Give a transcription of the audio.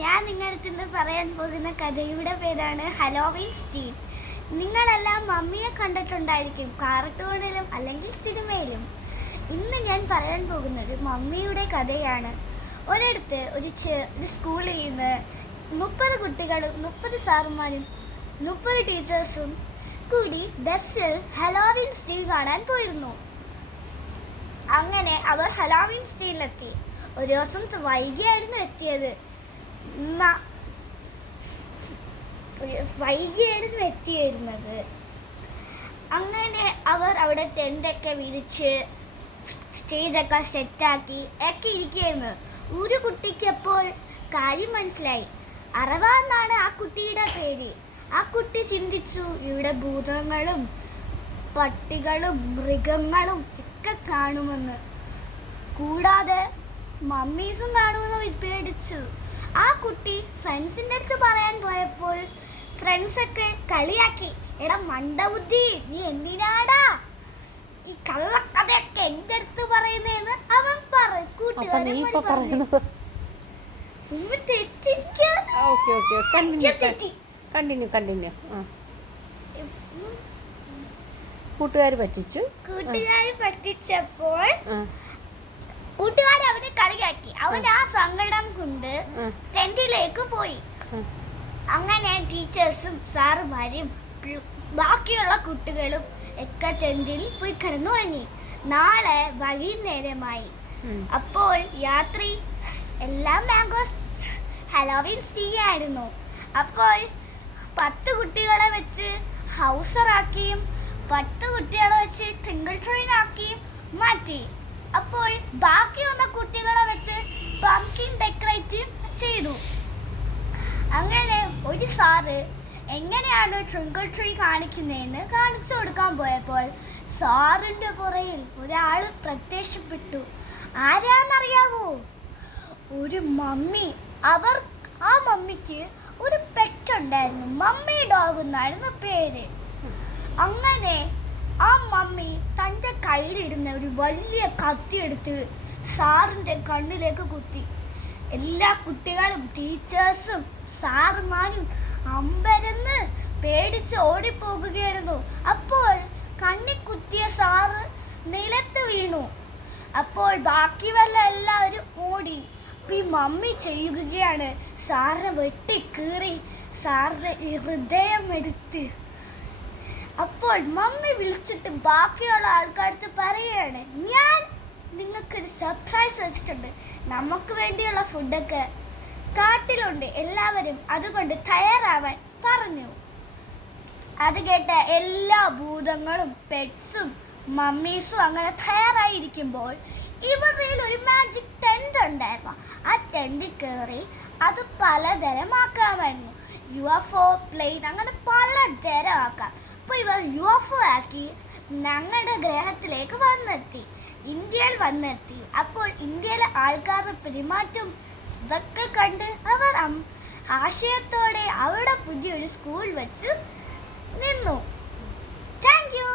ഞാൻ നിങ്ങളുടെ ഇന്ന് പറയാൻ പോകുന്ന കഥയുടെ പേരാണ് ഹലോവീൻ സ്റ്റീവ്. നിങ്ങളെല്ലാം മമ്മിയെ കണ്ടിട്ടുണ്ടായിരിക്കും, കാർട്ടൂണിലും അല്ലെങ്കിൽ സിനിമയിലും. ഇന്ന് ഞാൻ പറയാൻ പോകുന്നത് മമ്മിയുടെ കഥയാണ്. ഒരിടത്ത് ഒരു സ്കൂളിൽ നിന്ന് 30 കുട്ടികളും 30 സാറുമാരും 30 ടീച്ചേഴ്സും കൂടി ബസ്സിൽ ഹലോവീൻ സ്റ്റീവ് കാണാൻ പോയിരുന്നു. അങ്ങനെ അവർ ഹലോവീൻ സ്റ്റീവിലെത്തി. ഒരു ദിവസം വൈകിയായിരുന്നു എത്തിയിരുന്നത്. അങ്ങനെ അവർ അവിടെ ടെൻ്റൊക്കെ വിരിച്ച് സ്റ്റേജൊക്കെ സെറ്റാക്കി ഒക്കെ ഇരിക്കുകയായിരുന്നു. ഒരു കുട്ടിക്ക് അപ്പോൾ കാര്യം മനസ്സിലായി. അറവ എന്നാണ് ആ കുട്ടിയുടെ പേര്. ആ കുട്ടി ചിന്തിച്ചു, ഇവിടെ ഭൂതങ്ങളും പട്ടികളും മൃഗങ്ങളും ഒക്കെ കാണുമെന്ന്, കൂടാതെ മമ്മീസും കാണുമെന്ന് പേടിച്ചു. ആ കുട്ടി ഫ്രണ്ട്സിൻ്റെ അടുത്ത് പറയാൻ പോയപ്പോൾ ഫ്രണ്ട്സൊക്കെ കളിയാക്കി, എടാ മണ്ടബുദ്ധി, നീ എന്തിനാടാ ഈ കള്ളക്കഥയൊക്കെ എൻ്റെ അടുത്ത് പറയുന്നതെന്ന് അവൻ കൂട്ടുകാര് പറ്റിച്ചപ്പോൾ കൂട്ടുകാർ അവനെ കളിയാക്കി. അവൻ ആ സങ്കടം കൊണ്ട് ടെന്റിലേക്ക് പോയി. അങ്ങനെ ടീച്ചേഴ്സും സാറുമാരും ബാക്കിയുള്ള കുട്ടികളും ഒക്കെ ടെന്റിൽ പോയി കിടന്നുറങ്ങി. നാളെ വൈകുന്നേരമായി. അപ്പോൾ രാത്രി എല്ലാം മാംഗോസ് ഹലോവീൻ സ്റ്റീവ് ആയിരുന്നു. അപ്പോൾ 10 കുട്ടികളെ വെച്ച് ഹൗസറാക്കിയും 10 കുട്ടികളെ വെച്ച് ട്വിങ്കിൾ ട്രെയിൻ ആക്കിയും മാറ്റി. അപ്പോൾ ബാക്കി വന്ന കുട്ടികളെ വെച്ച് പംകിൻ ഡെക്കറേറ്റ് ചെയ്തു. അങ്ങനെ ഒരു സാറ് എങ്ങനെയാണ് ട്വിങ്കിൾ ട്രീ കാണിക്കുന്നതെന്ന് കാണിച്ചു കൊടുക്കാൻ പോയപ്പോൾ സാറിൻ്റെ പുറയിൽ ഒരാൾ പ്രത്യക്ഷപ്പെട്ടു. ആരാന്നറിയാവോ? ഒരു മമ്മി. ആ മമ്മിക്ക് ഒരു പെറ്റ് ഉണ്ടായിരുന്നു. മമ്മി ഡോഗ് എന്നായിരുന്നു പേര്. അങ്ങനെ ആ മമ്മി തൻ്റെ കയ്യിലിരുന്ന ഒരു വലിയ കത്തിയെടുത്ത് സാറിൻ്റെ കണ്ണിലേക്ക് കുത്തി. എല്ലാ കുട്ടികളും ടീച്ചേഴ്സും സാറുമാരും അമ്പരന്ന് പേടിച്ച് ഓടിപ്പോകുകയായിരുന്നു. അപ്പോൾ കണ്ണിൽ കുത്തിയ സാറ് നിലത്ത് വീണു. അപ്പോൾ ബാക്കിയുള്ള എല്ലാവരും ഓടി. ഈ മമ്മി ചെയ്യുകയാണ്, സാറിനെ വെട്ടിക്കീറി സാറിൻ്റെ ഹൃദയം എടുത്ത്. അപ്പോൾ മമ്മി വിളിച്ചിട്ട് ബാക്കിയുള്ള ആൾക്കാർക്ക് പറയുകയാണ്, ഞാൻ നിങ്ങൾക്കൊരു സർപ്രൈസ് വെച്ചിട്ടുണ്ട്. നമുക്ക് വേണ്ടിയുള്ള ഫുഡൊക്കെ കാട്ടിലുണ്ട്, എല്ലാവരും അതുകൊണ്ട് തയ്യാറാവാൻ പറഞ്ഞു. അത് കേട്ട എല്ലാ ഭൂതങ്ങളും പെറ്റ്സും മമ്മീസും അങ്ങനെ തയ്യാറായിരിക്കുമ്പോൾ ഇവരിൽ ഒരു മാജിക് ടെൻ്റ് ഉണ്ടായിരുന്നു. ആ ടെൻറ്റിൽ കയറി അത് പലതരമാക്കാമായിരുന്നു. UFO, പ്ലെയിൻ, അങ്ങനെ പലതരമാക്കാം. അപ്പോൾ ഇവർ UFO ആക്കി ഞങ്ങളുടെ ഗ്രഹത്തിലേക്ക് ഇന്ത്യയിൽ വന്നെത്തി. അപ്പോൾ ഇന്ത്യയിലെ ആൾക്കാരുടെ പെരുമാറ്റം ഇതൊക്കെ കണ്ട് അവർ ആശയത്തോടെ അവിടെ പുതിയൊരു സ്കൂൾ വെച്ച് നിന്നു. Thank you.